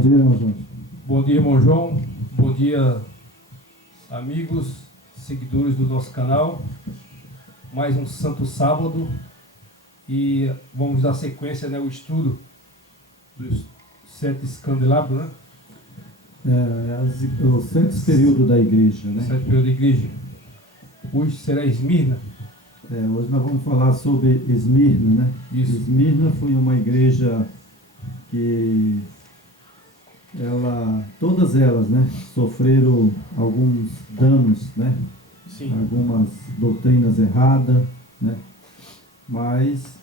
dia, irmão Jorge. Bom dia, irmão João. Bom dia, amigos, seguidores do nosso canal. Mais um santo sábado e vamos dar sequência, né, ao estudo dos 7 candelabros, né? O sexto período da igreja, né? 7 períodos da igreja. Hoje será Esmirna. Hoje nós vamos falar sobre Esmirna, né? Isso. Esmirna foi uma igreja que todas elas, né, sofreram alguns danos, né? Sim. Algumas doutrinas erradas, né? Mas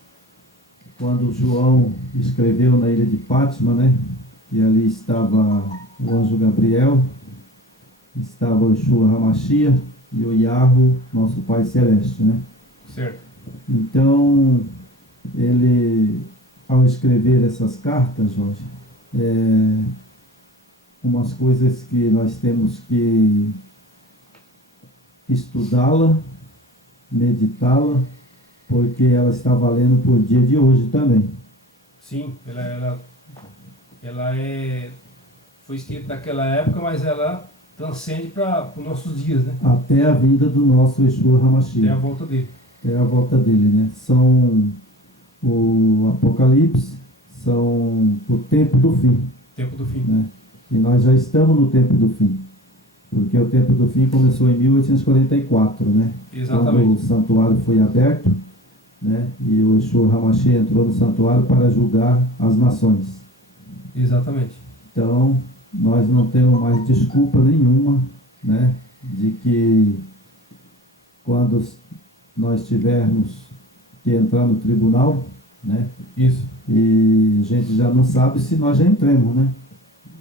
quando João escreveu na ilha de Pátima, né, e ali estava o anjo Gabriel, estava o Yeshua HaMashiach e o Yahweh, nosso Pai Celeste, né? Certo. Então, ele, ao escrever essas cartas, Jorge, umas coisas que nós temos que estudá-la, meditá-la, porque ela está valendo por dia de hoje também. Sim, foi escrita naquela época, mas ela transcende para os nossos dias, né? Até a vinda do nosso Yeshua HaMashiach. Até a volta dele. Até a volta dele, né? São o Apocalipse, são o tempo do fim. Tempo do fim. Né? E nós já estamos no tempo do fim. Porque o tempo do fim começou em 1844, né? Exatamente. Quando o santuário foi aberto, né? E o Yeshua HaMashiach entrou no santuário para julgar as nações. Exatamente. Então, nós não temos mais desculpa nenhuma, né? De que quando nós tivermos que entrar no tribunal, né? Isso. E a gente já não sabe se nós já entramos, né?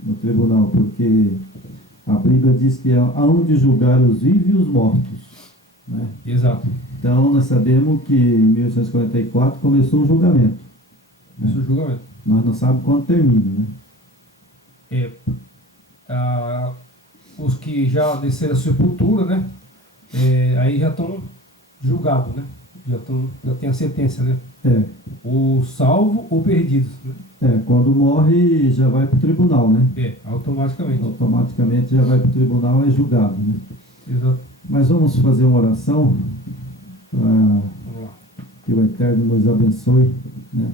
No tribunal, porque a Bíblia diz que hão de julgar os vivos e os mortos, né? Exato. Então nós sabemos que em 1844 começou o julgamento. Né? Isso é o julgamento. Nós não sabemos quando termina, né? Os que já desceram a sepultura, né? Aí já estão julgados, né? Já tem a sentença, né? O salvo ou perdidos, né? Quando morre já vai para o tribunal, né? Automaticamente. Automaticamente já vai para o tribunal e é julgado, né? Exato. Mas vamos fazer uma oração para Vamos lá. que o Eterno nos abençoe, né,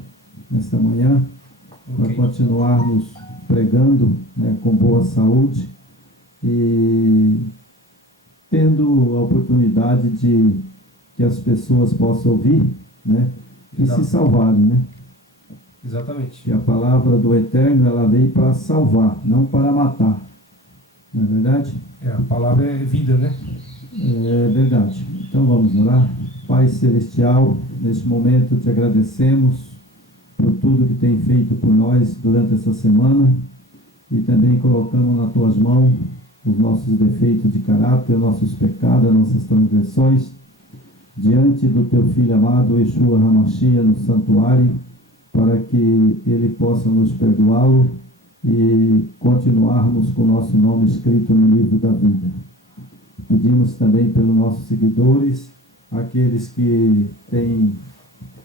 nesta manhã, para Ok. continuarmos pregando, né, com boa saúde e tendo a oportunidade de que as pessoas possam ouvir, né, e Exato. se salvarem, né? Exatamente. Que a palavra do Eterno, ela veio para salvar, não para matar. Não é verdade? A palavra é vida, né? É verdade. Então vamos orar. Pai Celestial, neste momento te agradecemos por tudo que tem feito por nós durante essa semana e também colocamos nas tuas mãos os nossos defeitos de caráter, nossos pecados, nossas transgressões, diante do teu Filho amado, Yeshua HaMashiach, no santuário, para que ele possa nos perdoá-lo e continuarmos com o nosso nome escrito no livro da vida. Pedimos também pelos nossos seguidores, aqueles que têm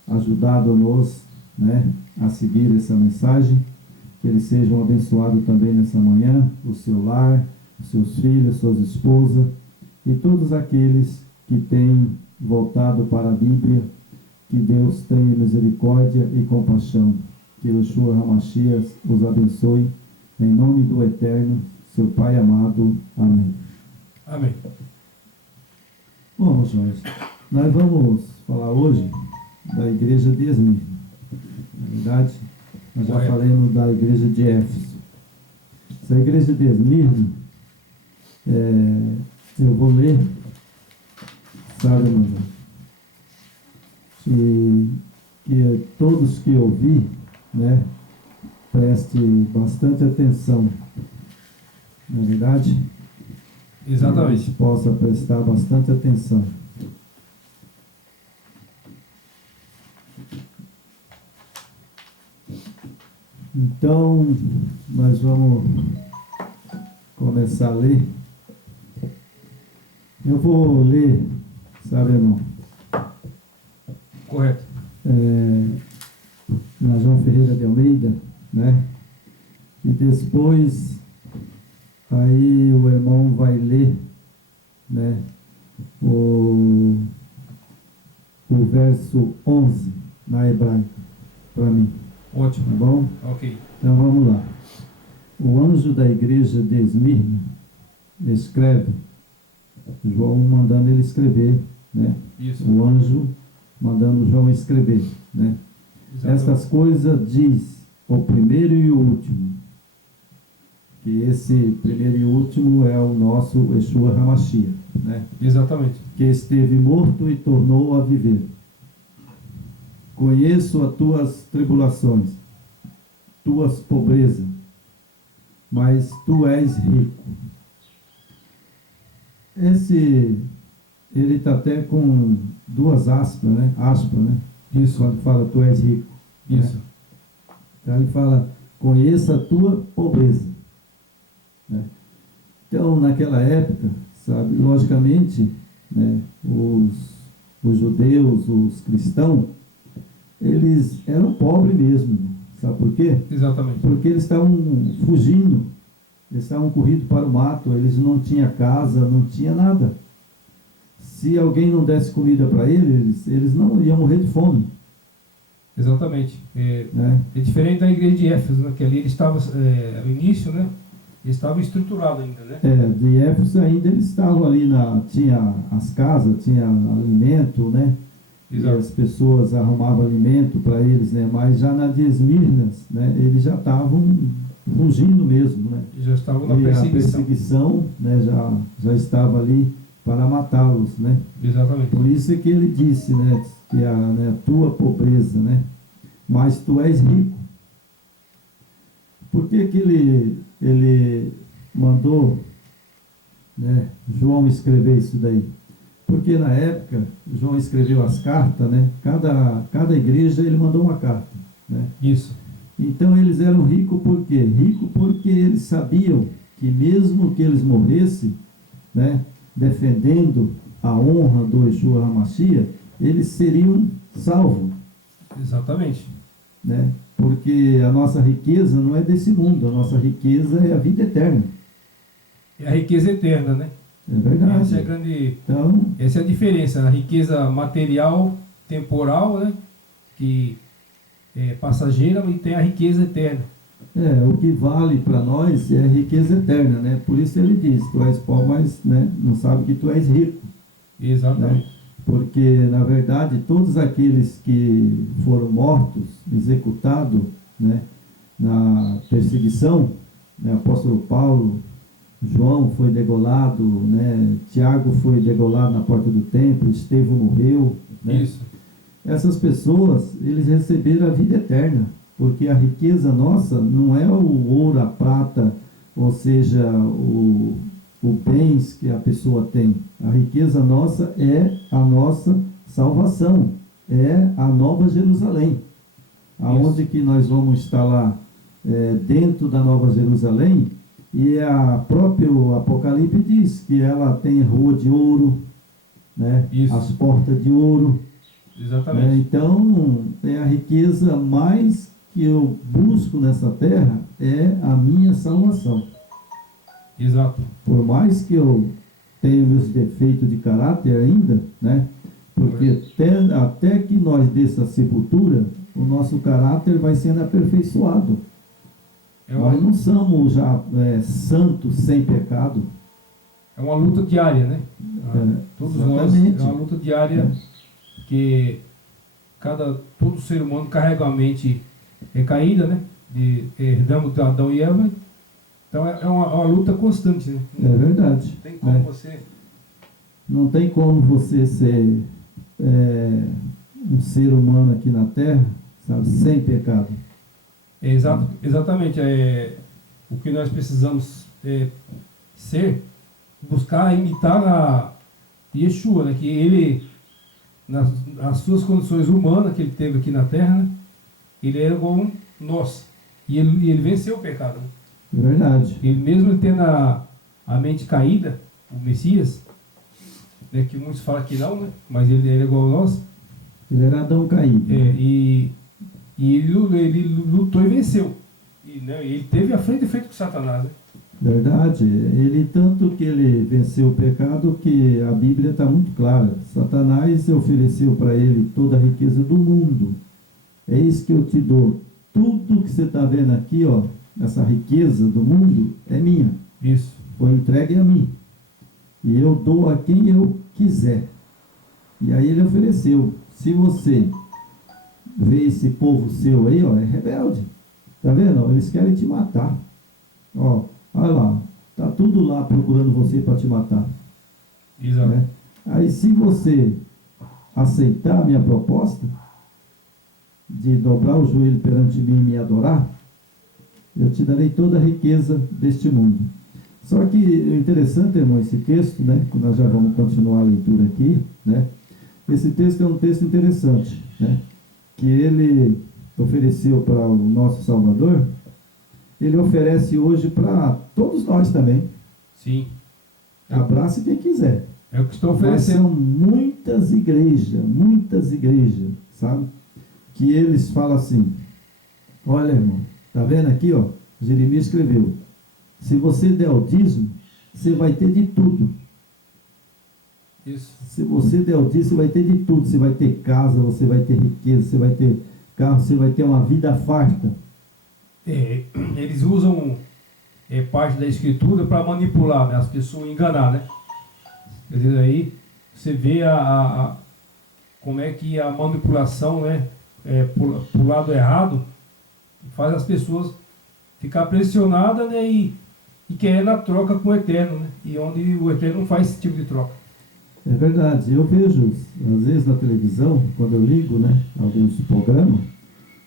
ajudado-nos, né, a seguir essa mensagem, que eles sejam abençoados também nessa manhã, o seu lar, os seus filhos, suas esposas, e todos aqueles que têm voltado para a Bíblia, que Deus tenha misericórdia e compaixão, que o Yeshua HaMashiach os abençoe, em nome do Eterno, seu Pai amado. Amém. Amém. Bom, Jorge, nós vamos falar hoje da igreja de Esmirna. Na verdade, nós já Correto. falamos da igreja de Éfeso. Essa igreja de Esmirna, eu vou ler, sabe, irmão? E que todos que ouvir, né, preste bastante atenção. Na verdade, Exatamente. possa prestar bastante atenção. Então, nós vamos começar a ler. Eu vou ler, sabe, irmão? Correto. Na João Ferreira de Almeida, né? E depois, aí o irmão vai ler, né, o verso 11 na hebraica, para mim. Ótimo. Tá bom? Ok. Então vamos lá. O anjo da igreja de Esmirna escreve, João mandando ele escrever, né? Isso. O anjo mandando João escrever, né? Exatamente. Estas coisas diz o primeiro e o último, que esse primeiro e último é o nosso Yeshua HaMashiach, né? Exatamente. Que esteve morto e tornou a viver. Conheço as tuas tribulações, tuas pobrezas, mas tu és rico. Ele está até com duas aspas, né? Isso. Quando fala tu és rico. Isso. Né? Então ele fala, conheça a tua pobreza. Né? Então, naquela época, sabe, logicamente, né, os judeus, os cristãos, eles eram pobres mesmo. Sabe por quê? Exatamente. Porque eles estavam fugindo, eles estavam corridos para o mato, eles não tinham casa, não tinha nada. Se alguém não desse comida para eles não iam morrer de fome. Exatamente. É Né? diferente da igreja de Éfeso, né? Que ali ele estava, no início, né? Ele estava estruturado ainda, né? De Éfeso ainda eles estavam ali, tinha as casas, tinha alimento, né? Exato. E as pessoas arrumavam alimento para eles, né? Mas já na de Esmirnas, né? Eles já estavam fugindo mesmo, né? Já estavam na E a perseguição. perseguição, né, já estava ali para matá-los, né? Exatamente. Por isso é que ele disse, né, que a tua pobreza, né, mas tu és rico. Por que que ele mandou, né, João escrever isso daí? Porque na época, João escreveu as cartas, né, cada igreja ele mandou uma carta, né? Isso. Então eles eram ricos por quê? Ricos porque eles sabiam que mesmo que eles morressem, né, defendendo a honra do Yeshua HaMashiach, eles seriam salvos. Exatamente. Né? Porque a nossa riqueza não é desse mundo, a nossa riqueza é a vida eterna. É a riqueza eterna, né? É verdade. Essa é a grande... Então, Essa é a diferença. A riqueza material, temporal, né? Que é passageira, e tem a riqueza eterna. o que vale para nós é a riqueza eterna, né? Por isso ele diz, tu és pobre, mas, né, não sabe que tu és rico. Exatamente. Né? Porque, na verdade, todos aqueles que foram mortos, executados, né, na perseguição, né, apóstolo Paulo, João foi degolado, né, Tiago foi degolado na porta do templo, Estevão morreu. Né? Isso. Essas pessoas, eles receberam a vida eterna, porque a riqueza nossa não é o ouro, a prata, ou seja, o bens que a pessoa tem. A riqueza nossa é a nossa salvação, é a Nova Jerusalém, aonde que nós vamos estar lá, dentro da Nova Jerusalém, e a próprio Apocalipse diz que ela tem rua de ouro, né? As portas de ouro. Exatamente. Né? Então, é a riqueza mais que eu busco nessa terra, é a minha salvação. Exato. Por mais que eu tenha meus defeitos de caráter ainda, né? Porque até que nós dessa sepultura, o nosso caráter vai sendo aperfeiçoado. Nós não somos já santos sem pecado. É uma luta diária, né? Todos exatamente. nós, é uma luta diária que todo ser humano carrega a mente recaída, né? Herdamos de Adão e Eva. Então é uma luta constante, né? É verdade. Tem como você... Não tem como você ser um ser humano aqui na Terra, sabe, sem pecado. Exatamente. O que nós precisamos buscar imitar a Yeshua, né? Que ele, nas suas condições humanas que ele teve aqui na Terra, né? Ele era igual nós. E ele venceu o pecado, né? É verdade. Ele mesmo tendo a mente caída, o Messias, né, que muitos falam que não, né, mas ele é igual a nós. Ele era Adão caído. E ele lutou e venceu. E né, ele teve a frente e frente com Satanás, né? Verdade. Ele tanto que ele venceu o pecado que a Bíblia está muito clara. Satanás ofereceu para ele toda a riqueza do mundo. Eis que eu te dou. Tudo que você está vendo aqui, ó, essa riqueza do mundo é minha. Isso. Foi entregue a mim. E eu dou a quem eu quiser. E aí ele ofereceu. Se você vê esse povo seu aí, ó, é rebelde. Tá vendo? Eles querem te matar. Ó, olha lá. Tá tudo lá procurando você para te matar. Exato. Né? Aí se você aceitar a minha proposta de dobrar o joelho perante mim e me adorar, eu te darei toda a riqueza deste mundo. Só que o interessante, irmão, esse texto, né, que nós já vamos continuar a leitura aqui, né, esse texto é um texto interessante, né, que ele ofereceu para o nosso Salvador, ele oferece hoje para todos nós também. Sim. Abrace quem quiser. É o que estou Mas oferecendo. são muitas igrejas, sabe, que eles falam assim, olha, irmão, tá vendo aqui, ó, Jeremias escreveu, se você der o dízimo, você vai ter de tudo. Isso. Se você der o dízimo, você vai ter de tudo. Você vai ter casa, você vai ter riqueza, você vai ter carro, você vai ter uma vida farta. Eles usam parte da escritura para manipular, né, as pessoas, enganar, né? Quer dizer, aí você vê como é que a manipulação, né, por lado errado, faz as pessoas ficar pressionadas, né, e querendo a troca com o Eterno, né? E onde o Eterno não faz esse tipo de troca. É verdade. Eu vejo, às vezes na televisão, quando eu ligo, né, alguns programas,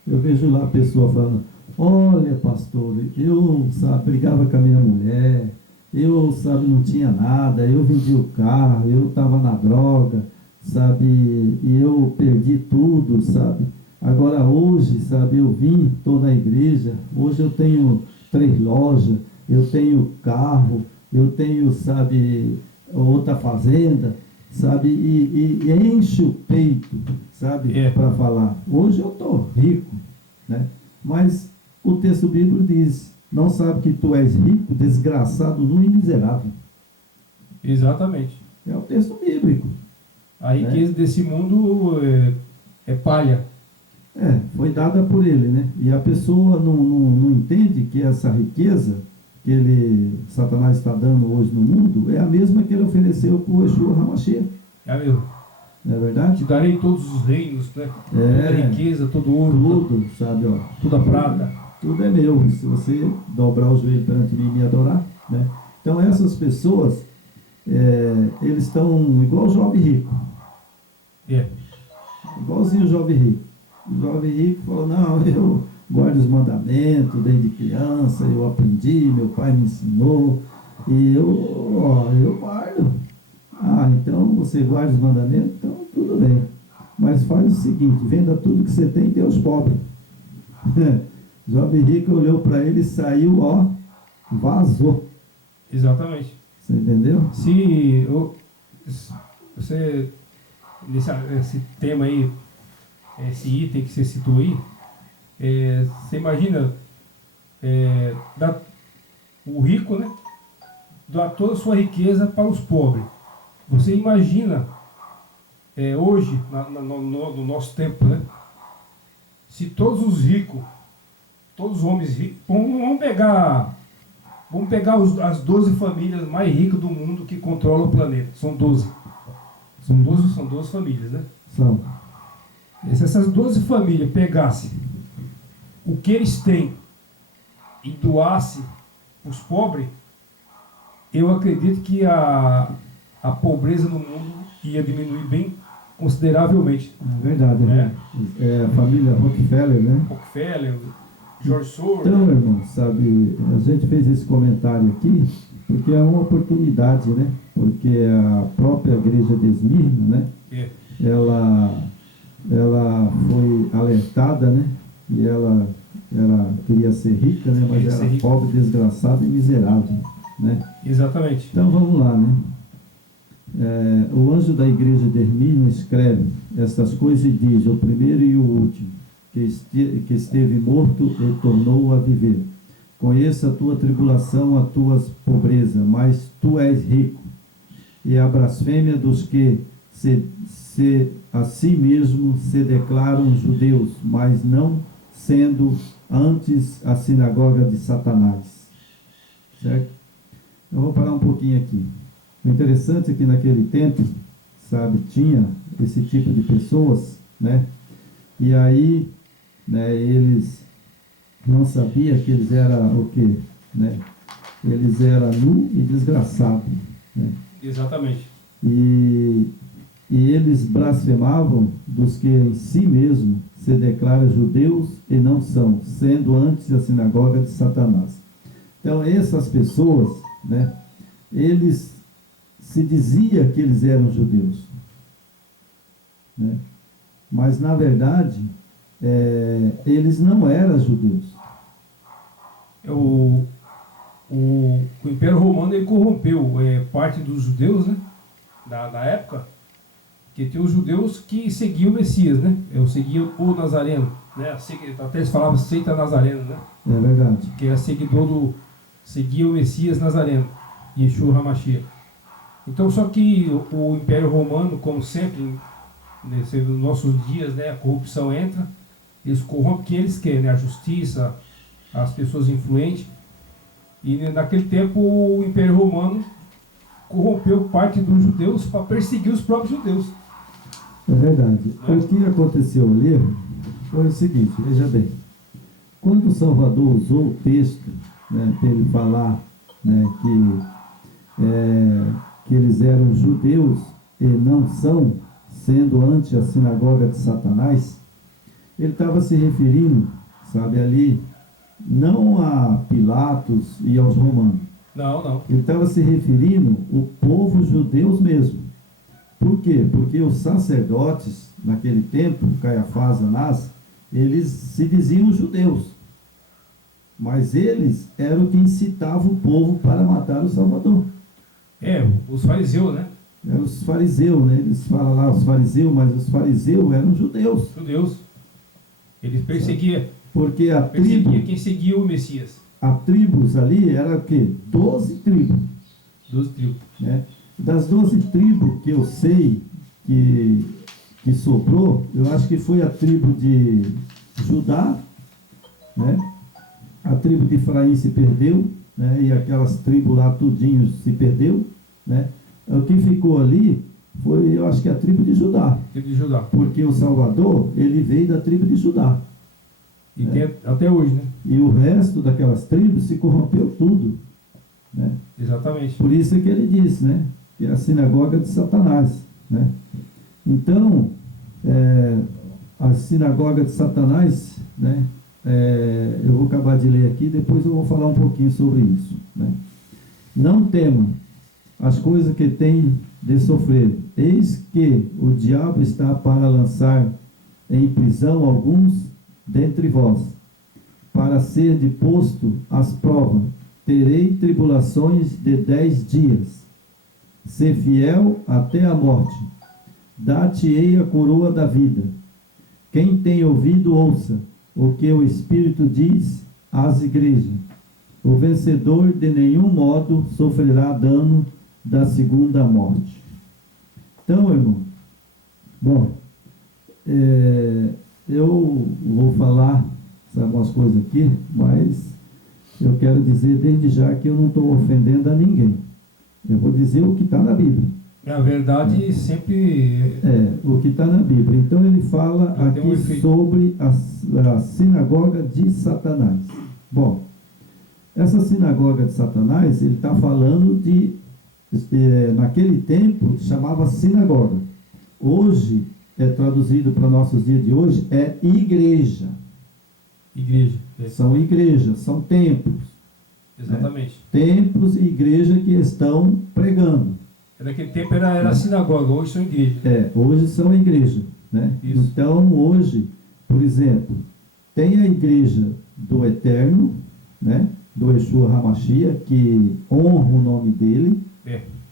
eu vejo lá a pessoa falando, olha, pastor, eu, sabe, brigava com a minha mulher, eu, sabe, não tinha nada, eu vendi o carro, eu estava na droga, sabe, e eu perdi tudo, sabe. Agora hoje, sabe, eu vim, estou na igreja, hoje eu tenho 3 lojas, eu tenho carro, eu tenho, sabe, outra fazenda, sabe, e enche o peito, sabe, para falar. Hoje eu estou rico, né? Mas o texto bíblico diz, não sabe que tu és rico, desgraçado, nu e miserável. Exatamente. É o texto bíblico. A riqueza desse mundo é palha. Foi dada por ele, né? E a pessoa não entende que essa riqueza que Satanás está dando hoje no mundo é a mesma que ele ofereceu para o Yeshua HaMashiach. É mesmo. Não é verdade? Te darei todos os reinos, né? Toda a riqueza, todo o ouro, tudo, sabe, ó. toda a prata. Tudo é meu, se você dobrar o joelho perante mim e me adorar, né? Então essas pessoas, eles estão igual o jovem rico. Igualzinho o jovem rico. O jovem rico falou, não, eu guardo os mandamentos desde criança, eu aprendi, meu pai me ensinou, e eu guardo. Ah, então você guarda os mandamentos? Então tudo bem. Mas faz o seguinte, venda tudo que você tem e dê aos pobres. O jovem rico olhou para ele e saiu, ó, vazou. Exatamente. Você entendeu? Se você, esse tema aí, esse item que você citou aí, você imagina o rico, né, dar toda a sua riqueza para os pobres. Você imagina hoje, no nosso tempo, né, se todos os ricos, todos os homens ricos, vamos pegar as 12 famílias mais ricas do mundo que controlam o planeta. São 12. São 12 famílias, né? São. Se essas 12 famílias pegassem o que eles têm e doassem para os pobres, eu acredito que a pobreza no mundo ia diminuir bem consideravelmente. É verdade, né? É a família Rockefeller, né? Rockefeller, George Soros. Então, irmão, sabe, a gente fez esse comentário aqui porque é uma oportunidade, né? Porque a própria igreja de Esmirna, né? Ela foi alertada, né? E ela queria ser rica, né? Mas era pobre, desgraçada e miserável, né? Exatamente. Então vamos lá, né? O anjo da igreja de Esmirna escreve estas coisas e diz, o primeiro e o último, que esteve morto e tornou a viver. Conheço a tua tribulação, a tua pobreza, mas tu és rico. E a blasfêmia dos que a si mesmo se declaram judeus, mas não sendo antes a sinagoga de Satanás. Certo? Eu vou parar um pouquinho aqui. O interessante é que naquele tempo, sabe, tinha esse tipo de pessoas, né? E aí, né, eles não sabiam que eles eram o quê? Né? Eles eram nu e desgraçados. Né? Exatamente. E eles blasfemavam dos que em si mesmo se declaram judeus e não são, sendo antes a sinagoga de Satanás. Então, essas pessoas, né, eles se dizia que eles eram judeus, né? Mas, na verdade, eles não eram judeus. O Império Romano ele corrompeu parte dos judeus, né, da época, que tinha os judeus que seguiam o Messias, né? Seguiam o Nazareno, né? Até eles falavam seita nazarena, né? É verdade. Que era seguia o Messias Nazareno, Yeshua HaMashiach. Então, só que o Império Romano, como sempre, nos nossos dias, né, a corrupção entra, eles corrompem quem eles querem, né? A justiça, as pessoas influentes. E naquele tempo o Império Romano corrompeu parte dos judeus para perseguir os próprios judeus. É verdade. O que aconteceu ali foi o seguinte, veja bem. Quando o Salvador usou o texto, né, para ele falar, né, que eles eram judeus e não são, sendo ante a sinagoga de Satanás, ele estava se referindo, sabe, ali, não a Pilatos e aos romanos. Não. Ele estava se referindo ao povo judeus mesmo. Por quê? Porque os sacerdotes, naquele tempo, Caiafás, Anás, eles se diziam judeus. Mas eles eram quem incitava o povo para matar o Salvador. Os fariseus, né? Eram os fariseus, né? Eles falam lá os fariseus, mas os fariseus eram judeus. Judeus. Eles perseguiam. Porque a tribo, quem seguia o Messias. a tribos ali era o quê? 12 tribos. 12 tribos. Né? Das 12 tribos que eu sei que sobrou, eu acho que foi a tribo de Judá, né? A tribo de Efraim se perdeu, né? E aquelas tribos lá tudinho se perdeu, né? O que ficou ali foi, eu acho que a tribo de Judá. Tribo de Judá. Porque o Salvador, ele veio da tribo de Judá. E tem até hoje, né? E o resto daquelas tribos se corrompeu tudo, né? Exatamente. Por isso é que ele diz, né? Que é a sinagoga de Satanás, né? Então, a sinagoga de Satanás, né? Eu vou acabar de ler aqui, depois eu vou falar um pouquinho sobre isso, né? Não temam as coisas que tem de sofrer. Eis que o diabo está para lançar em prisão alguns dentre vós, para ser deposto às provas. Terei tribulações de 10 dias. Ser fiel até a morte. Dar-te-ei a coroa da vida. Quem tem ouvido, ouça o que o Espírito diz às igrejas. O vencedor de nenhum modo sofrerá dano da segunda morte. Então, irmão, bom, eu vou falar algumas coisas aqui, mas eu quero dizer desde já que eu não estou ofendendo a ninguém. Eu vou dizer o que está na Bíblia. A verdade sempre... o que está na Bíblia. Então ele fala aqui sobre a sinagoga de Satanás. Bom, essa sinagoga de Satanás, ele está falando naquele tempo, chamava sinagoga. Hoje, traduzido para nossos dias de hoje, é igreja. Igreja. São igrejas, são templos. Exatamente. Né? Templos e igrejas que estão pregando. Naquele tempo era sinagoga, hoje são igrejas. Hoje são igrejas. Né? Então, hoje, por exemplo, tem a igreja do Eterno, né? Do Yeshua HaMashiach, que honra o nome dele,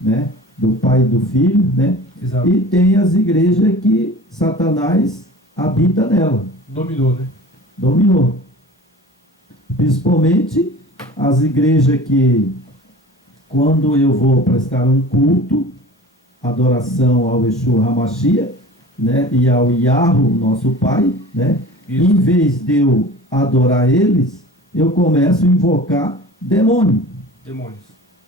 né? Do Pai e do Filho, né? Exato. E tem as igrejas que Satanás habita nela. Dominou, né? Dominou. Principalmente as igrejas que, quando eu vou prestar um culto, adoração ao Yeshua HaMashiach, né, e ao Yahweh, nosso Pai, né, em vez de eu adorar eles, eu começo a invocar demônios.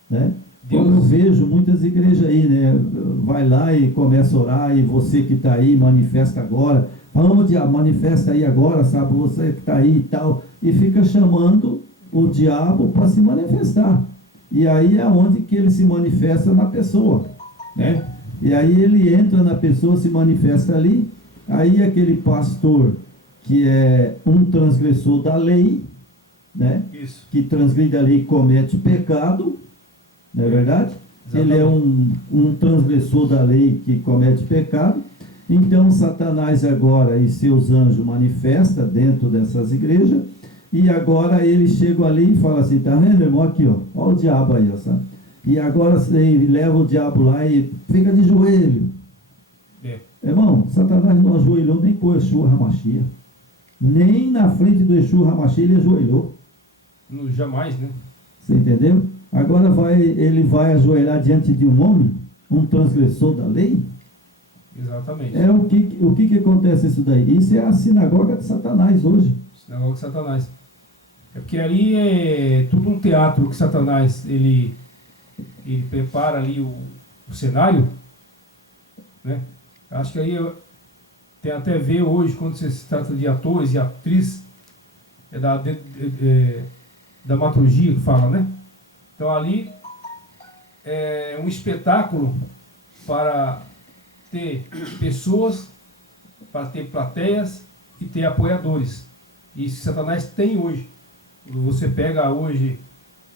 Né? Como eu vejo muitas igrejas aí, né, vai lá e começa a orar, e você que está aí, manifesta agora, vamos, diabo, manifesta aí agora, sabe, você que está aí e tal, e fica chamando o diabo para se manifestar. E aí é onde que ele se manifesta na pessoa, né? E aí ele entra na pessoa, se manifesta ali, aí aquele pastor que é um transgressor da lei, né? Isso. Que transgride a lei e comete pecado, não é verdade? Exatamente. Ele é um transgressor da lei que comete pecado. Então Satanás agora e seus anjos manifestam dentro dessas igrejas, e agora eles chegam ali e falam assim, tá vendo, irmão, aqui, ó, olha o diabo aí, ó, sabe? E agora ele leva o diabo lá e fica de joelho. Irmão, Satanás não ajoelhou nem com o Yeshua HaMashiach. Nem na frente do Yeshua HaMashiach ele ajoelhou. Jamais, né? Você entendeu? Agora ele vai ajoelhar diante de um homem, um transgressor da lei? Exatamente. É o que acontece isso daí? Isso é a sinagoga de Satanás hoje. Sinagoga de Satanás. É porque ali é tudo um teatro que Satanás, ele prepara ali o cenário, né? Acho que aí tem até a ver hoje, quando se trata de atores e atriz, é da dramaturgia que fala, né? Então ali é um espetáculo para ter pessoas, para ter plateias e ter apoiadores. E isso Satanás tem hoje. Você pega hoje,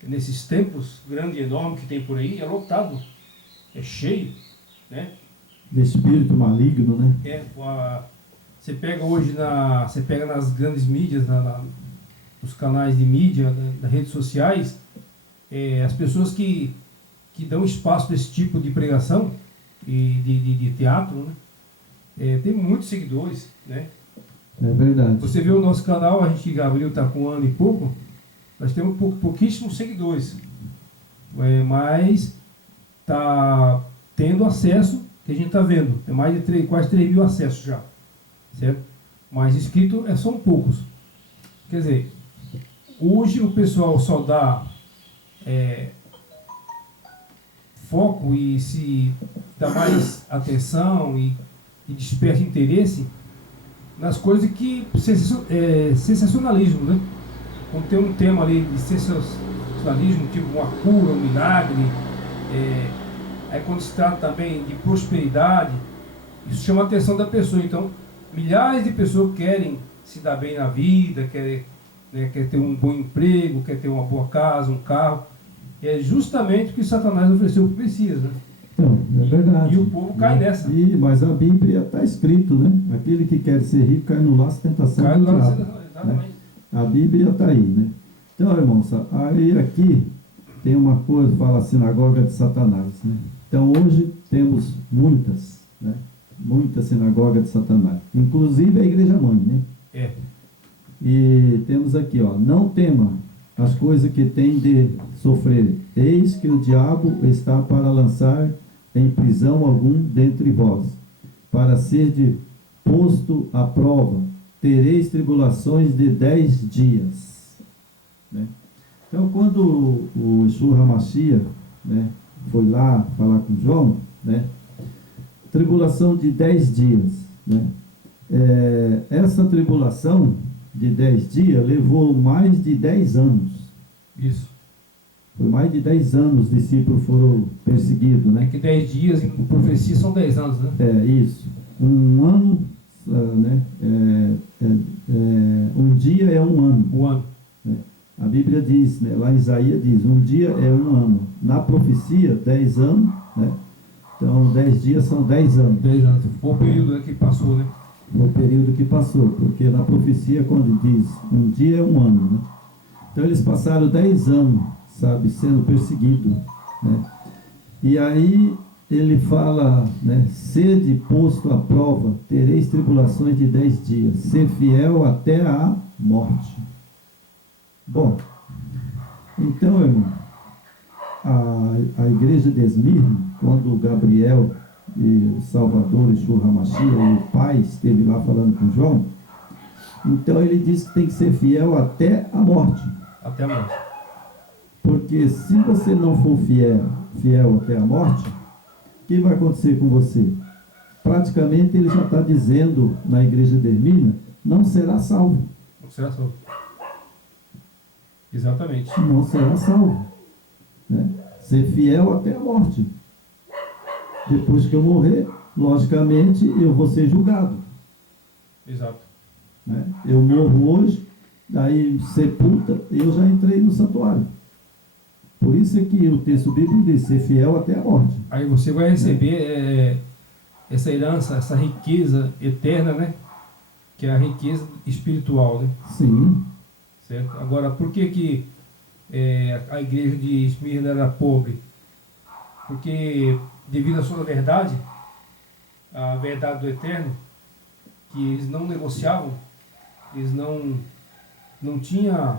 nesses templos grandes e enormes que tem por aí, é lotado, é cheio, né? De espírito maligno, né? Você pega hoje você pega nas grandes mídias, nos canais de mídia, nas redes sociais, as pessoas que dão espaço desse tipo de pregação e de teatro, né? Tem muitos seguidores, né? É verdade. Você vê o nosso canal, a gente, Gabriel, está com 1 ano e pouco, nós temos pouquíssimos seguidores, mas está tendo acesso, que a gente está vendo, tem mais de quase 3 mil acessos já, certo? Mas inscritos são poucos. Quer dizer, hoje o pessoal só dá foco e se dá mais atenção e desperta interesse nas coisas que sensacionalismo, né? Quando tem um tema ali de sensacionalismo, tipo uma cura, um milagre, aí quando se trata também de prosperidade, isso chama a atenção da pessoa. Então, milhares de pessoas querem se dar bem na vida, quer ter um bom emprego, quer ter uma boa casa, um carro. E é justamente o que Satanás ofereceu para o Messias, né? Então, é verdade. E o povo cai nessa. Mas a Bíblia está escrito, né? Aquele que quer ser rico cai no laço tentação do diabo. Exatamente. Né? A Bíblia está aí, né? Então, irmãos, aí aqui tem uma coisa, fala a sinagoga de Satanás, né? Então, hoje temos muitas, né? Muitas sinagogas de Satanás. Inclusive a igreja mãe, né? E temos aqui, ó, não tema as coisas que tem de sofrer. Eis que o diabo está para lançar em prisão algum dentre vós, para ser posto à prova. Tereis tribulações de 10 dias. Né? Então, quando o Yeshua HaMashiach, né, foi lá falar com João, né, tribulação de 10 dias. Né? Essa tribulação de 10 dias levou mais de 10 anos. Isso. Por mais de 10 anos os discípulos foram perseguidos, né? Que 10 dias em profecia são 10 anos, né? Isso. Um ano, né? Um dia é um ano. Um ano. Né? A Bíblia diz, né? Lá em Isaías diz, um dia é um ano. Na profecia, 10 anos, né? Então, 10 dias são 10 anos. 10 anos. Foi o período que passou, né? Foi o período que passou, porque na profecia, quando diz um dia é um ano, né? Então, eles passaram 10 anos, sabe, sendo perseguidos, né? E aí ele fala, né, sede posto à prova, tereis tribulações de 10 dias, ser fiel até a morte. Bom, Então, irmão, a igreja de Esmirna, quando Gabriel e o Salvador, Yeshua HaMashiach, e o pai esteve lá falando com João, então ele disse que tem que ser fiel até a morte. Até a morte. Porque se você não for fiel até a morte, o que vai acontecer com você? Praticamente ele já está dizendo na igreja de Esmirna, não será salvo. Não será salvo. Exatamente. Não será salvo. Né? Ser fiel até a morte. Depois que eu morrer, logicamente eu vou ser julgado. Exato. Né? Eu morro hoje, daí sepulta, eu já entrei no santuário. Por isso é que o texto bíblico diz, ser fiel até a morte. Aí você vai receber essa herança, essa riqueza eterna, né? Que é a riqueza espiritual, né? Sim. Certo? Agora, por que a igreja de Esmirna era pobre? Porque devido à sua verdade, a verdade do eterno, que eles não negociavam, eles não tinham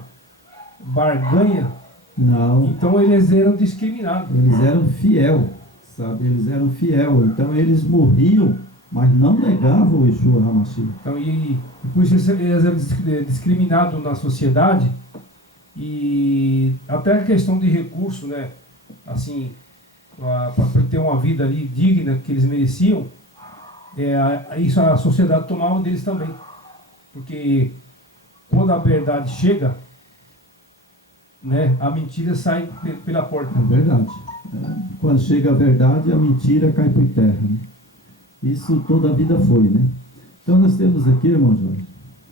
barganha, Não. então eles eram discriminados. Eles eram fiel, sabe? Eles eram fiel. Então eles morriam, mas não negavam o Yeshua HaMashiach. Então, e por isso eles eram discriminados na sociedade, e até a questão de recurso, né? Assim, para ter uma vida ali digna que eles mereciam, isso a sociedade tomava deles também. Porque quando a verdade chega, né, a mentira sai pela porta. É verdade. Quando chega a verdade, a mentira cai por terra. Né? Isso toda a vida foi, né? Então nós temos aqui, irmão Jorge,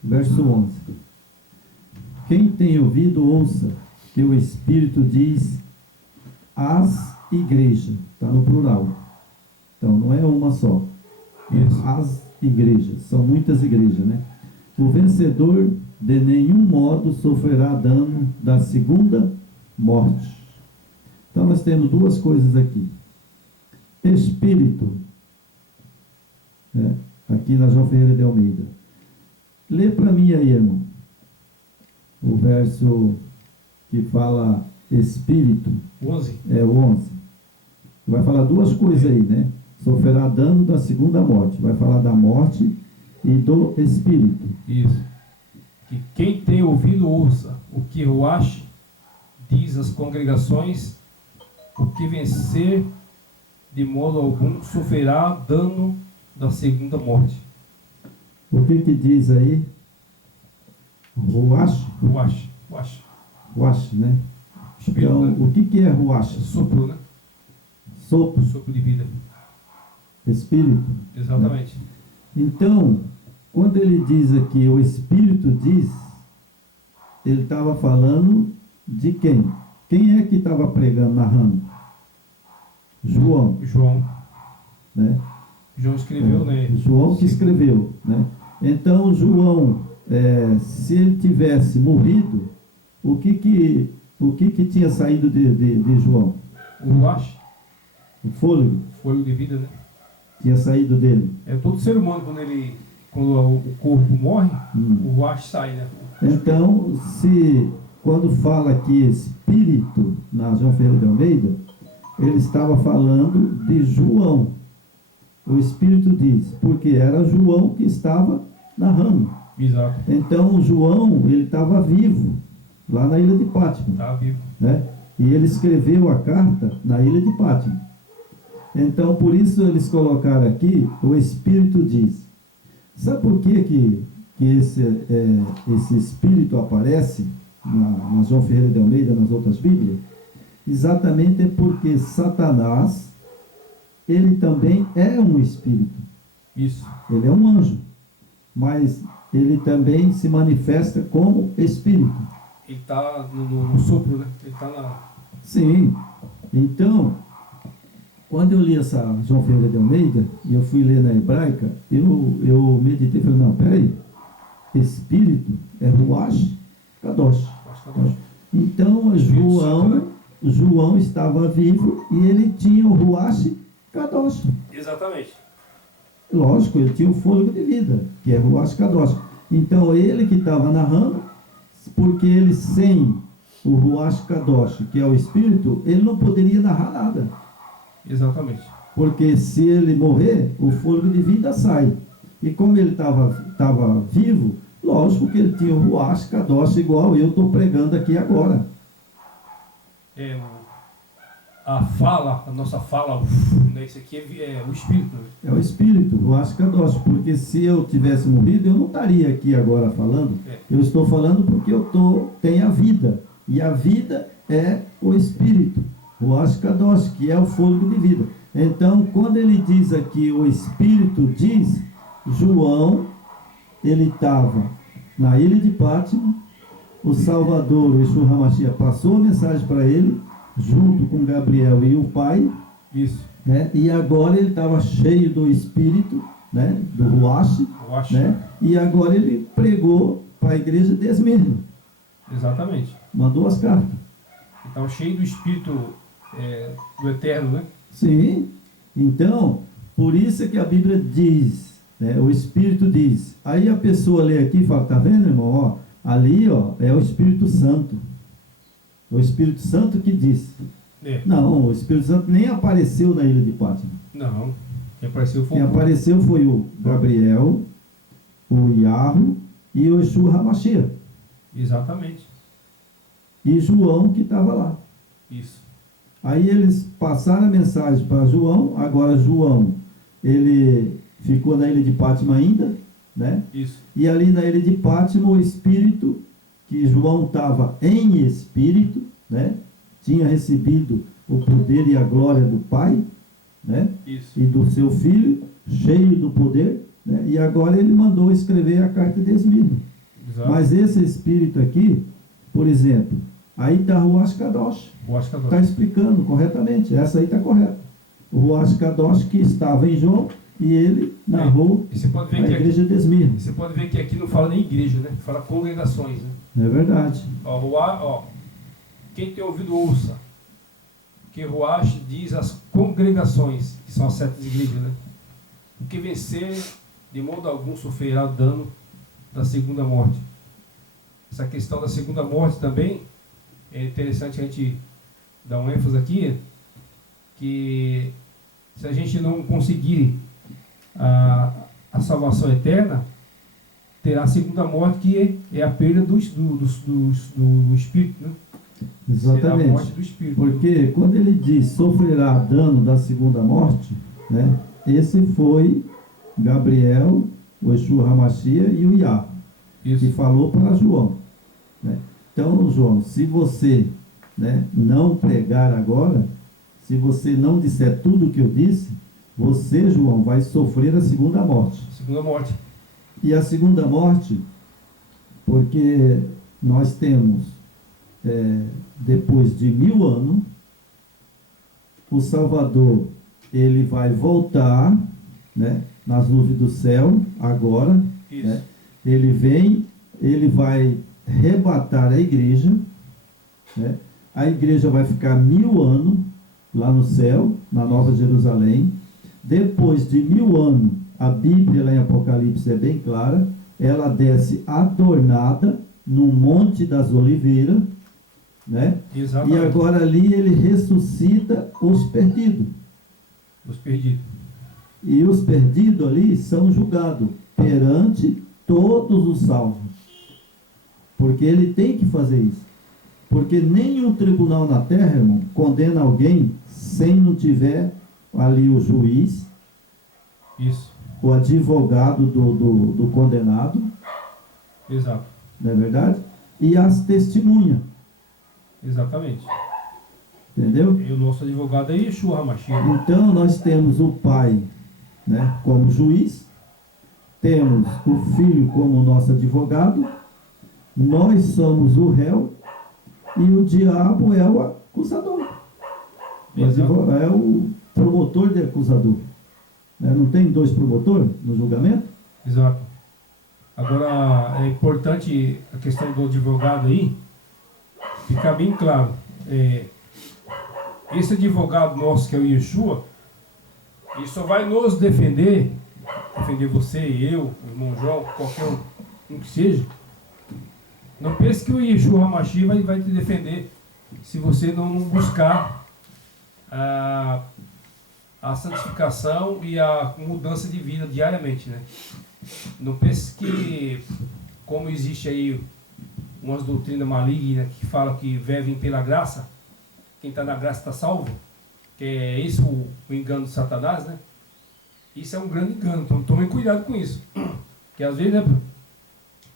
verso 11. Quem tem ouvido, ouça, que o Espírito diz às igrejas. Está no plural. Então não é uma só. Isso. As igrejas. São muitas igrejas, né? O vencedor de nenhum modo sofrerá dano da segunda morte. Então nós temos duas coisas aqui. Espírito. Né? Aqui na João Ferreira de Almeida. Lê para mim aí, irmão. O verso que fala Espírito. 11. É o 11. Vai falar duas coisas aí, né? Sofrerá dano da segunda morte. Vai falar da morte e do Espírito. Isso. Que quem tem ouvido, ouça o que Ruach diz às congregações, o que vencer de modo algum sofrerá dano da segunda morte. O que diz aí? Ruach? Ruach. Ruach, né? Espírito, Então, né? o que é Ruach? Sopro, né? Sopro, Sopro de vida. Espírito. Exatamente. Então, quando ele diz aqui, o Espírito diz, ele estava falando de quem? Quem é que estava pregando, narrando? João. Né? João escreveu, né? João que escreveu, né? Então João, se ele tivesse morrido, o que tinha saído de João? O Ruach, O fôlego fôlego de vida, né? tinha saído dele. É todo ser humano, quando o corpo morre, o Ruach sai, né? Então, quando fala aqui Espírito na João Ferreira de Almeida, ele estava falando de João. O Espírito diz, porque era João que estava narrando. Exato. Então João, ele estava vivo, lá na ilha de Pátimo. Está vivo. Né? E ele escreveu a carta na ilha de Pátimo. Então, por isso eles colocaram aqui, o Espírito diz. Sabe por que esse Espírito aparece na João Ferreira de Almeida, nas outras Bíblias? Exatamente é porque Satanás, ele também é um espírito. Isso. Ele é um anjo, mas ele também se manifesta como espírito. Ele está no sopro, né? Ele está na... Sim. Então, quando eu li essa João Ferreira de Almeida, e eu fui ler na hebraica, eu meditei e falei, não, peraí, espírito é Ruach Kadosh. Então, João estava vivo e ele tinha o Ruach Kadosh. Exatamente. Lógico, ele tinha o fôlego de vida, que é Ruach Kadosh. Então, ele que estava narrando, porque ele sem o Ruach Kadosh, que é o Espírito, ele não poderia narrar nada. Exatamente. Porque se ele morrer, o fôlego de vida sai. E como ele estava vivo, lógico que ele tinha o Ruach Kadosh igual eu estou pregando aqui agora. A nossa fala, né, isso aqui é o Espírito. Né? É o Espírito, o Ruach Kadosh. Porque se eu tivesse morrido, eu não estaria aqui agora falando. Eu estou falando porque tenho a vida. E a vida é o Espírito, o Ruach Kadosh, que é o fôlego de vida. Então, quando ele diz aqui, o Espírito diz, João, ele estava na ilha de Pátimo, o Salvador, o Yeshua HaMashiach, passou a mensagem para ele, junto com Gabriel e o Pai. Isso. Né? E agora ele estava cheio do Espírito, né? Do Ruach, né? E agora ele pregou para a igreja de Esmirna. Exatamente. Mandou as cartas. Então, cheio do Espírito do Eterno, né? Sim. Então, por isso que a Bíblia diz, né? O Espírito diz. Aí a pessoa lê aqui e fala, tá vendo, irmão? Ó, ali, ó, é o Espírito Santo. O Espírito Santo que diz. Não, o Espírito Santo nem apareceu na ilha de Pátimo. Não. Quem apareceu foi o Gabriel, o Yahweh e o Yeshua HaMashiach. Exatamente. E João que estava lá. Isso. Aí eles passaram a mensagem para João. Agora João, ele ficou na ilha de Pátimo ainda, né? Isso. E ali na ilha de Pátimo, o Espírito, que João estava em Espírito, né? Tinha recebido o poder e a glória do Pai, né? Isso. E do seu Filho, cheio do poder, né? E agora ele mandou escrever a carta de Esmirna. Mas esse Espírito aqui, por exemplo, aí está o Ruach Kadosh. Está explicando corretamente. Essa aí está correta. O Ruach Kadosh que estava em João e ele narrou a igreja de Esmirna. Você pode ver que aqui não fala nem igreja, né? Fala congregações, né? É verdade. Quem tem ouvido, ouça. Que Ruach diz as congregações, que são as 7 igrejas, né? O que vencer, de modo algum, sofrerá dano da segunda morte. Essa questão da segunda morte também é interessante a gente dar um ênfase aqui, que se a gente não conseguir a salvação eterna, terá a segunda morte, que é a perda do Espírito, né? Exatamente. A morte do Espírito. Porque quando ele diz sofrerá dano da segunda morte, né? Esse foi Gabriel, o Yeshua HaMashiach e o Yahweh, que falou para João, né? Então, João, se você, né, não pregar agora, se você não disser tudo o que eu disse, você, João, vai sofrer a segunda morte. Segunda morte. E a segunda morte, porque nós temos, depois de 1000 anos, o Salvador, ele vai voltar, né, nas nuvens do céu, agora, né? Ele vem, ele vai arrebatar a igreja, né? A igreja vai ficar 1000 anos lá no céu, na Nova Jerusalém. Depois de 1000 anos, a Bíblia lá em Apocalipse é bem clara, ela desce adornada no Monte das Oliveiras, né? E agora ali ele ressuscita os perdidos. Os perdidos. E os perdidos ali são julgados perante todos os salvos. Porque ele tem que fazer isso. Porque nenhum tribunal na terra, irmão, condena alguém sem não tiver ali o juiz, isso, o advogado do condenado. Exato. Não é verdade? E as testemunhas. Exatamente. Entendeu? E o nosso advogado é Yeshua HaMashiach. Então nós temos o Pai, né, como juiz, temos o Filho como nosso advogado, nós somos o réu e o diabo é o acusador. É o promotor de acusador. Não tem 2 promotores no julgamento? Exato. Agora, é importante a questão do advogado aí, ficar bem claro. Esse advogado nosso, que é o Yeshua, ele só vai nos defender você, eu, o irmão João, qualquer um que seja, Não pense que o Yeshua HaMashiach vai te defender se você não buscar a santificação e a mudança de vida diariamente, né? Não pense que, como existe aí umas doutrinas malignas que falam que vivem pela graça, quem está na graça está salvo, que é esse o engano de Satanás, né? Isso é um grande engano, então tomem cuidado com isso. Porque às vezes, né,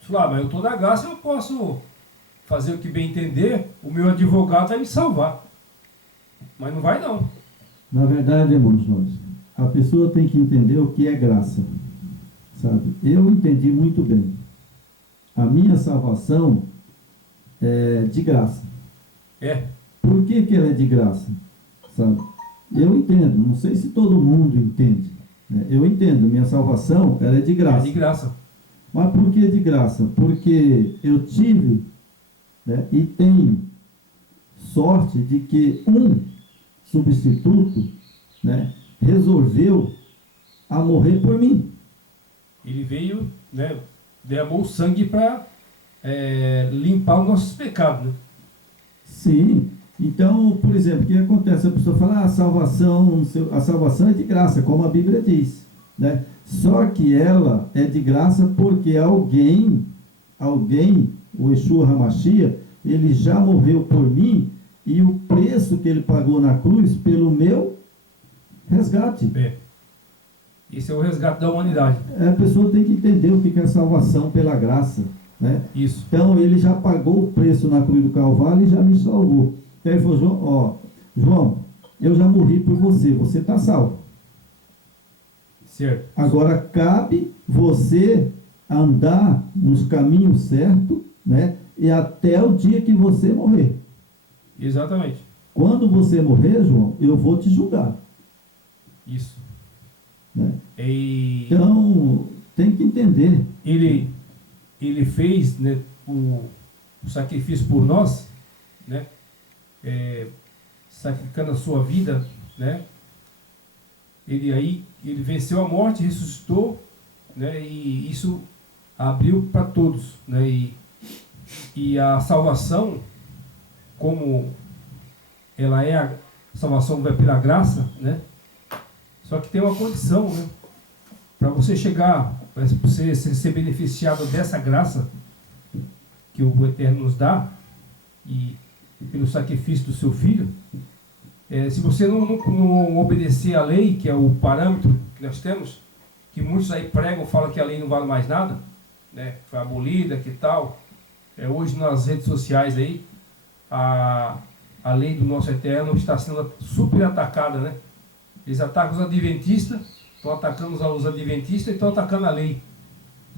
mas eu estou na graça, eu posso fazer o que bem entender, o meu advogado vai me salvar. Mas não vai não. Na verdade, irmão Jorge, a pessoa tem que entender o que é graça, sabe? Eu entendi muito bem. A minha salvação é de graça. É. Por que ela é de graça? Sabe? Eu entendo, não sei se todo mundo entende, né? Eu entendo, minha salvação ela é de graça. É de graça. Mas por que de graça? Porque eu tive, né, e tenho sorte de que um substituto, né, resolveu a morrer por mim. Ele veio, né, derramou sangue para limpar os nossos pecados, né? Sim. Então, por exemplo, o que acontece? A pessoa fala, a salvação é de graça, como a Bíblia diz, né? Só que ela é de graça porque alguém, o Yeshua HaMashiach, ele já morreu por mim, e o preço que ele pagou na cruz pelo meu resgate. Esse é o resgate da humanidade. A pessoa tem que entender o que é salvação pela graça, né? Isso. Então ele já pagou o preço na cruz do Calvário e já me salvou. Então ele falou, João, eu já morri por você, você está salvo. Certo. Agora cabe você andar nos caminhos certos, né? E até o dia que você morrer. Exatamente. Quando você morrer, João, eu vou te julgar. Isso. Né? Então, tem que entender. Ele fez, né, o sacrifício por nós, né? Sacrificando a sua vida, né? Ele venceu a morte, ressuscitou, né? E isso abriu para todos, né? E a salvação, como ela é a salvação vai pela graça, né? Só que tem uma condição, né? Para você chegar, para você ser beneficiado dessa graça que o Eterno nos dá e pelo sacrifício do seu filho, se você não obedecer à lei, que é o parâmetro que nós temos, que muitos aí pregam, falam que a lei não vale mais nada, né? Foi abolida, que tal? Hoje nas redes sociais aí, a lei do nosso Eterno está sendo super atacada, né? Eles atacam os adventistas, estão atacando os adventistas e estão atacando a lei,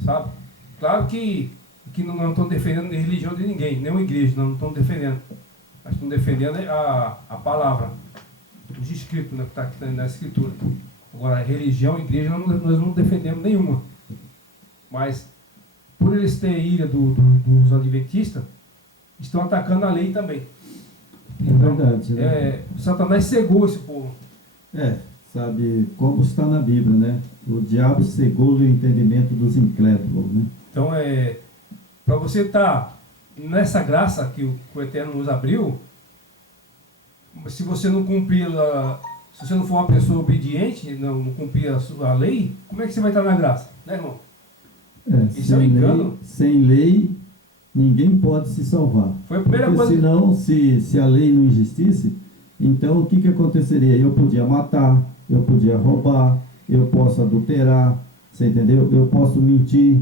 sabe? Claro que não estão defendendo a religião de ninguém, nem a igreja, não estão defendendo. Mas estão defendendo a palavra, os escritos, né, que está aqui na escritura. Agora, a religião, a igreja, nós não defendemos nenhuma. Mas, por eles terem ira dos adventistas, estão atacando a lei também. Então, verdade, né? Satanás cegou esse povo. Sabe, como está na Bíblia, né? O diabo cegou o entendimento dos incrédulos, né? Então, para você estar nessa graça que o Eterno nos abriu, se você não cumprir, se você não for uma pessoa obediente, não cumprir a lei, como é que você vai estar na graça? Né, irmão? Isso é um engano. Sem lei, ninguém pode se salvar. Foi a primeira coisa. Senão, se a lei não existisse, então o que aconteceria? Eu podia matar, eu podia roubar, eu posso adulterar, você entendeu? Eu posso mentir.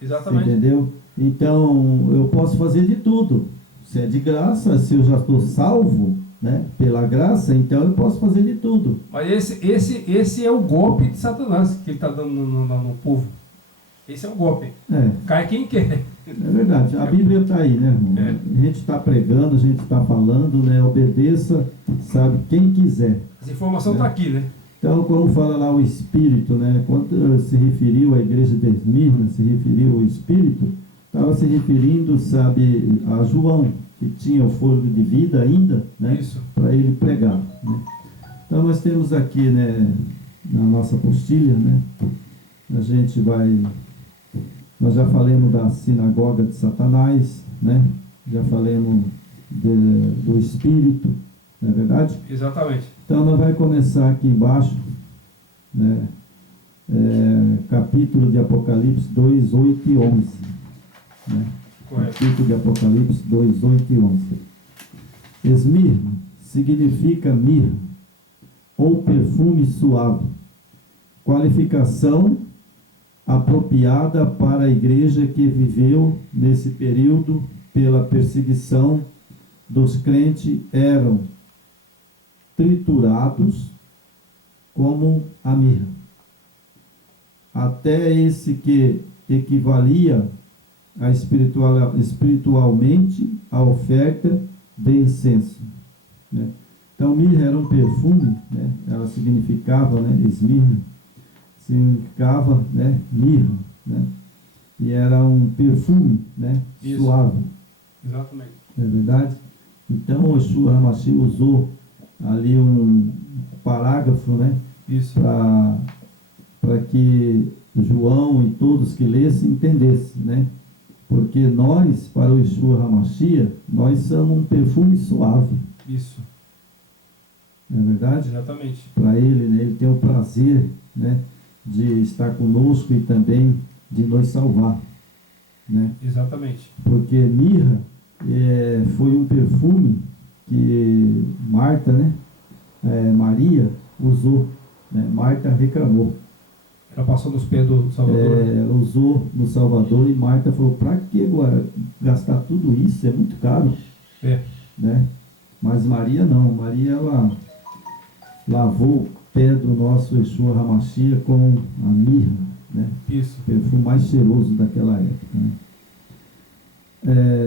Exatamente. Você entendeu? Então, eu posso fazer de tudo. Se é de graça, se eu já estou salvo, né, pela graça, então eu posso fazer de tudo. Mas esse é o golpe de Satanás que ele está dando no povo. Esse é o golpe. Cai quem quer. É verdade. A Bíblia está aí, né, irmão? A gente está pregando, a gente está falando, né? Obedeça, sabe, quem quiser. Essa informação está aqui, né? Então, como fala lá o Espírito, né? Quando se referiu à igreja de Esmirna, se referiu ao Espírito, estava se referindo, sabe, a João, que tinha o fôlego de vida ainda, né? Para ele pregar, né? Então, nós temos aqui, né, na nossa apostila, né? A gente vai Nós já falamos da sinagoga de Satanás, né? Já falamos do espírito, não é verdade? Exatamente. Então nós vamos começar aqui embaixo, né? Capítulo de Apocalipse 2, 8 e 11. Né? Correto. Capítulo de Apocalipse 2, 8 e 11. Esmirna significa mirra, ou perfume suave, qualificação apropriada para a igreja que viveu nesse período pela perseguição dos crentes, eram triturados como a mirra. Até esse que equivalia espiritualmente à oferta de incenso. Né? Então, mirra era um perfume, né? Ela significava, né? Esmirna significava, né? Mirra, né? E era um perfume, né? Isso. Suave. Exatamente. Não é verdade? Então, o Yeshua HaMashiach usou ali um parágrafo, né? Isso. Para que João e todos que lessem entendessem, né? Porque nós, para o Yeshua HaMashiach, nós somos um perfume suave. Isso. Não é verdade? Exatamente. Para ele, né? Ele tem o prazer, né? De estar conosco e também de nos salvar, né? Exatamente. Porque mirra foi um perfume que Marta, né? Maria usou, né? Marta reclamou. Ela passou nos pés do Salvador. Ela usou no Salvador e Marta falou, para que gastar tudo isso? É muito caro. Né? Mas Maria não. Maria, ela lavou o pé do nosso Yeshua HaMashiach com a mirra, né? Isso. O perfume mais cheiroso daquela época, né?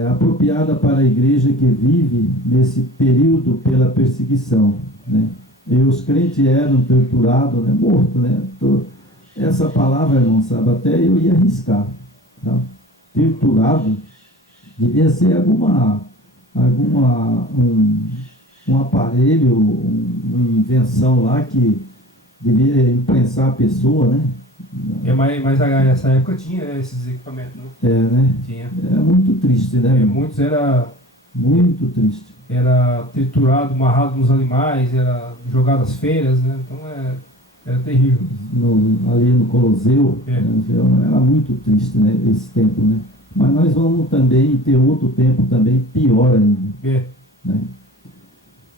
Apropriada para a igreja que vive nesse período pela perseguição, né? E os crentes eram torturados, né? Mortos, né? Essa palavra, irmão, sabe, até eu ia arriscar, tá? Torturado devia ser um aparelho, uma invenção lá que devia imprensar a pessoa, né? Mas nessa época tinha, né, esses equipamentos, não? Né? Tinha. É muito triste, né? Muitos era muito triste. Era triturado, amarrado nos animais, era jogado às feiras, né? Então era terrível. Ali no Coloseu, né? Era muito triste, né? Esse tempo, né? Mas nós vamos também ter outro tempo também pior ainda. Né?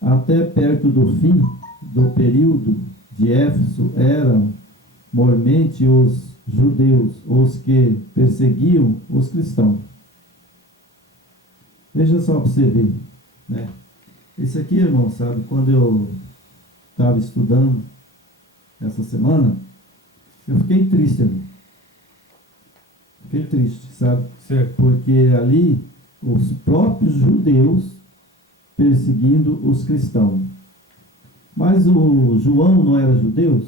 Até perto do fim do período de Éfeso eram mormente os judeus, os que perseguiam os cristãos. Veja só para você ver, né? Esse aqui, irmão, sabe, quando eu estava estudando essa semana, eu fiquei triste, irmão. Fiquei triste, sabe? Certo. Porque ali os próprios judeus perseguindo os cristãos. Mas o João não era judeu?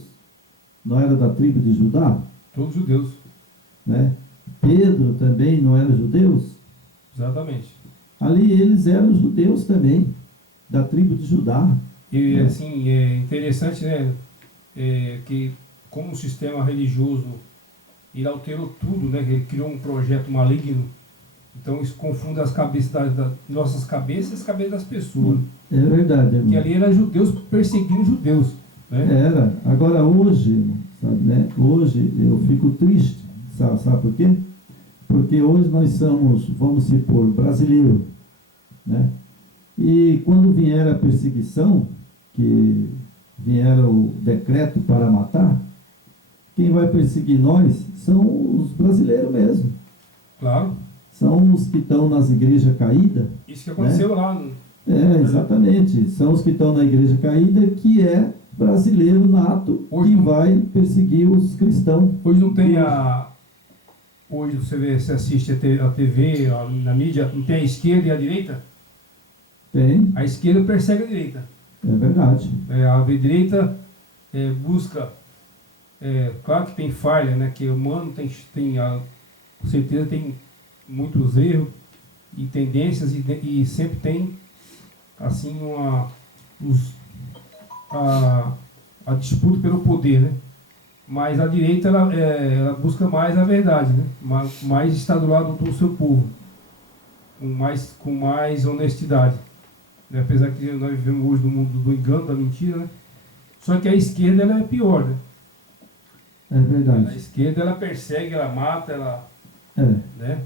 Não era da tribo de Judá? Todos judeus. Né? Pedro também não era judeus? Exatamente. Ali eles eram judeus também, da tribo de Judá. E né? assim, é interessante, né? Que como o sistema religioso ele alterou tudo, né? Ele criou um projeto maligno. Então isso confunde as cabeças das nossas cabeças e as cabeças das pessoas. É verdade, irmão. Que ali eram judeus perseguindo judeus. Né? Era. Agora hoje, sabe, né? Hoje eu fico triste. Sabe por quê? Porque hoje nós somos, vamos supor, brasileiros. Né? E quando vier a perseguição, que vier o decreto para matar, quem vai perseguir nós são os brasileiros mesmo. Claro. São os que estão nas igrejas caídas. Isso que aconteceu, né? Lá. Exatamente. São os que estão na igreja caída, que é brasileiro nato, hoje que vai perseguir os cristãos. Hoje não tem Hoje você assiste a TV, na mídia, não tem a esquerda e a direita? Tem. A esquerda persegue a direita. É verdade. A direita busca... claro que tem falha, né? Que o humano com certeza tem muitos erros e tendências e sempre tem assim a disputa pelo poder, né? mas a direita ela busca mais a verdade, né? Mais está do lado do seu povo, com mais honestidade, né? Apesar que nós vivemos hoje no mundo do engano, da mentira, né? Só que a esquerda ela é pior, né? É verdade. A esquerda ela persegue, ela mata, né?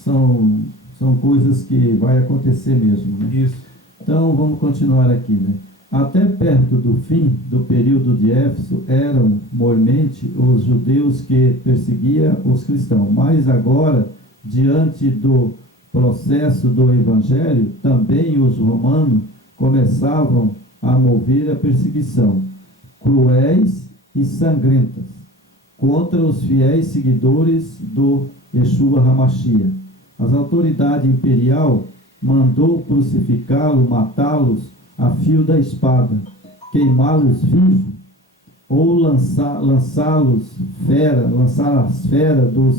São coisas que vai acontecer mesmo, né? Isso. Então vamos continuar aqui, né? Até perto do fim do período de Éfeso eram mormente os judeus que perseguiam os cristãos, mas agora, diante do processo do evangelho, também os romanos começavam a mover a perseguição, cruéis e sangrentas, contra os fiéis seguidores do Yeshua HaMashiach. As autoridades imperial mandou crucificá-lo, matá-los a fio da espada, queimá-los vivos, ou lançá-los lançar as feras do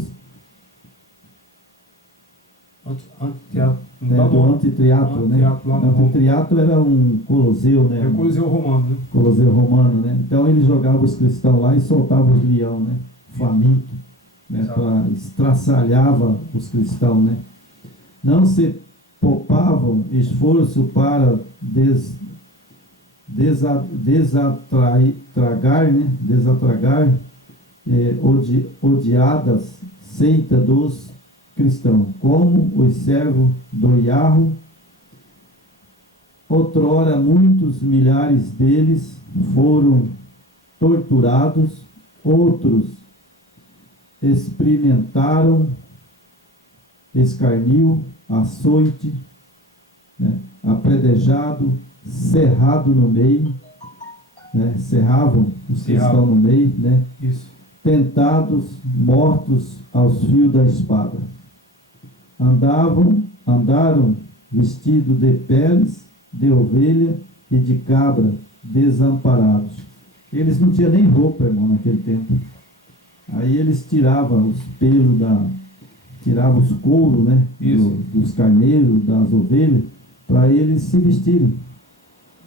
anfiteatro, né? O anfiteatro era um coliseu, né? É o coliseu romano, né? Coliseu romano, né? Então ele jogava os cristãos lá e soltava os leão, né? Faminto, né? Estraçalhava os cristãos, né? Não se poupavam esforço para desatragar odiadas seita dos cristãos, como os servos do Yahweh. Outrora muitos milhares deles foram torturados, outros experimentaram escarnio, açoite, né, apredejado, cerrado no meio, né, cerravam os cristãos no meio, né, isso. Tentados, mortos aos fios da espada. Andaram vestidos de peles de ovelha e de cabra, desamparados. Eles não tinham nem roupa, irmão, naquele tempo. Aí eles tiravam os pelos tiravam os couros, né, dos carneiros, das ovelhas, para eles se vestirem.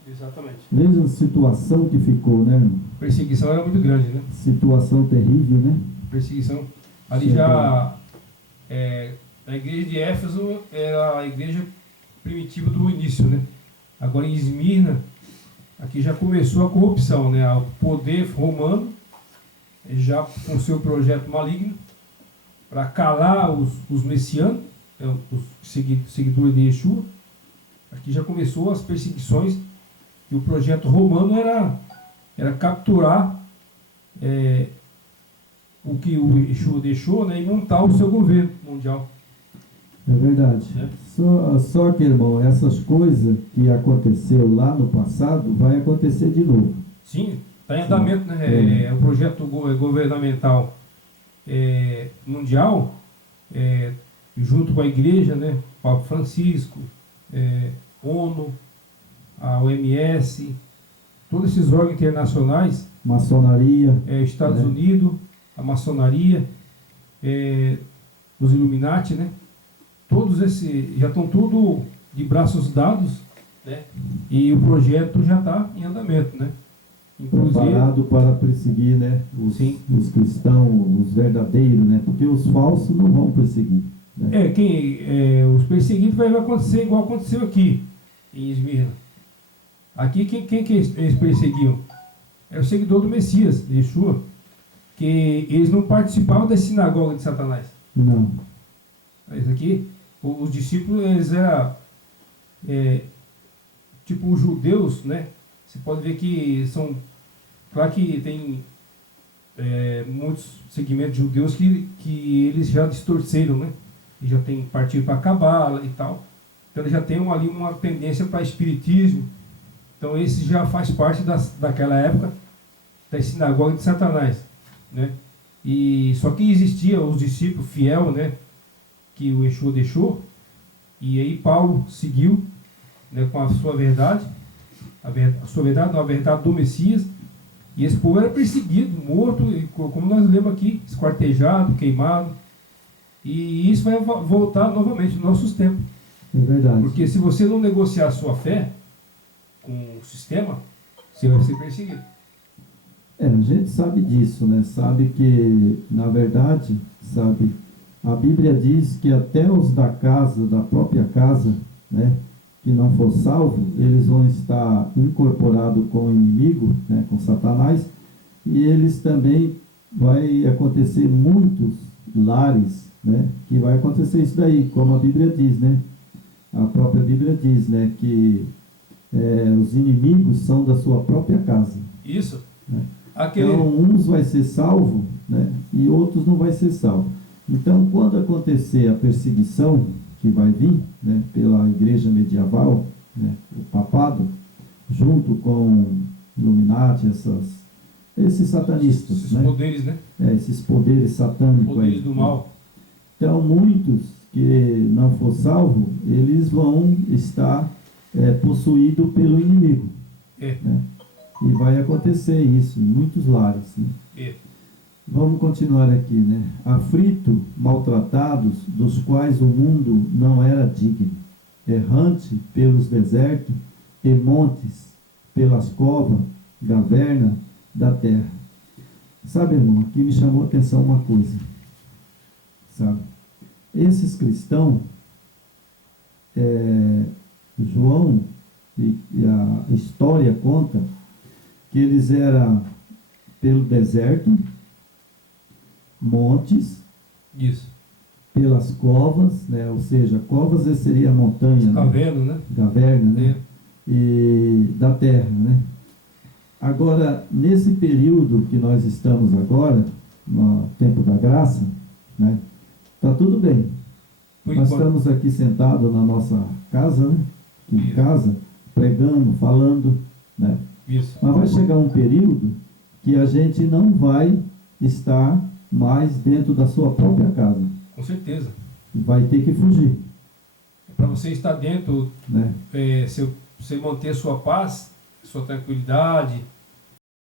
Exatamente. Veja a situação que ficou, né, irmão? A perseguição era muito grande, né? Situação terrível, né? Perseguição. Ali já, a igreja de Éfeso era a igreja primitiva do início, né? Agora em Esmirna, aqui já começou a corrupção, né? O poder romano, já com seu projeto maligno, para calar os messianos, os seguidores de Yeshua. Aqui já começou as perseguições, e o projeto romano era capturar o que o Yeshua deixou, né, e montar o seu governo mundial. É verdade. Só que, irmão, essas coisas que aconteceu lá no passado, vai acontecer de novo. Sim, está em andamento, né? O projeto governamental mundial, junto com a igreja, né? Papa Francisco, ONU, a OMS, todos esses órgãos internacionais, maçonaria, Estados Unidos, a maçonaria, os Illuminati, né? Todos esses já estão tudo de braços dados, né? E o projeto já está em andamento, né? Preparado para perseguir, né, os cristãos, os verdadeiros, né? Porque os falsos não vão perseguir. Né? Os perseguidos vai acontecer igual aconteceu aqui em Esmirna. Aqui quem que eles perseguiam? É o seguidor do Messias, de Yeshua, que eles não participavam da sinagoga de Satanás. Não. Isso aqui, os discípulos, eles eram tipo os judeus, né? Você pode ver que são, claro que tem muitos segmentos judeus que eles já distorceram, né? E já tem partido para Cabala e tal. Então eles já têm ali uma tendência para espiritismo. Então esse já faz parte daquela época da sinagoga de Satanás, né? E só que existia os discípulos fiel, né? Que o Yeshua deixou. E aí Paulo seguiu, né, com a sua verdade. A sua verdade, não, a verdade do Messias, e esse povo era perseguido, morto, como nós lemos aqui, esquartejado, queimado, e isso vai voltar novamente nos nossos tempos. É verdade. Porque se você não negociar a sua fé com o sistema, você vai ser perseguido. A gente sabe disso, né? Sabe que, na verdade, sabe, a Bíblia diz que até os da casa, da própria casa, né, que não for salvo, eles vão estar incorporados com o inimigo, né, com Satanás, e eles também vai acontecer muitos lares, né, que vai acontecer isso daí, como a Bíblia diz, né? A própria Bíblia diz, né, que os inimigos são da sua própria casa. Isso. Né? Aquele... Então, uns vai ser salvo, né, e outros não vai ser salvo. Então, quando acontecer a perseguição que vai vir, né, pela igreja medieval, né, o papado, junto com Illuminati, esses satanistas, esses né, poderes, né? esses poderes satânicos, Poderes aí, do mal. Então, muitos que não for salvo, eles vão estar possuídos pelo inimigo. Né? E vai acontecer isso em muitos lares. Né? Vamos continuar aqui, né? Aflito, maltratados, dos quais o mundo não era digno, errante pelos desertos e montes, pelas covas, caverna da terra. Sabe, irmão, aqui me chamou a atenção uma coisa. Sabe? Esses cristãos, João e a história conta que eles eram pelo deserto, montes, isso, pelas covas, né? Ou seja, covas seria a montanha, caverna, né? Caverna, né? E da terra, né? Agora, nesse período que nós estamos agora, no tempo da graça, né? Tá tudo bem. Nós estamos aqui sentados na nossa casa, né? Aqui em casa, pregando, falando, né? Isso. Mas vai chegar um período que a gente não vai estar mais dentro da sua própria casa. Com certeza. Vai ter que fugir. Para você estar dentro, né? Você manter sua paz, sua tranquilidade,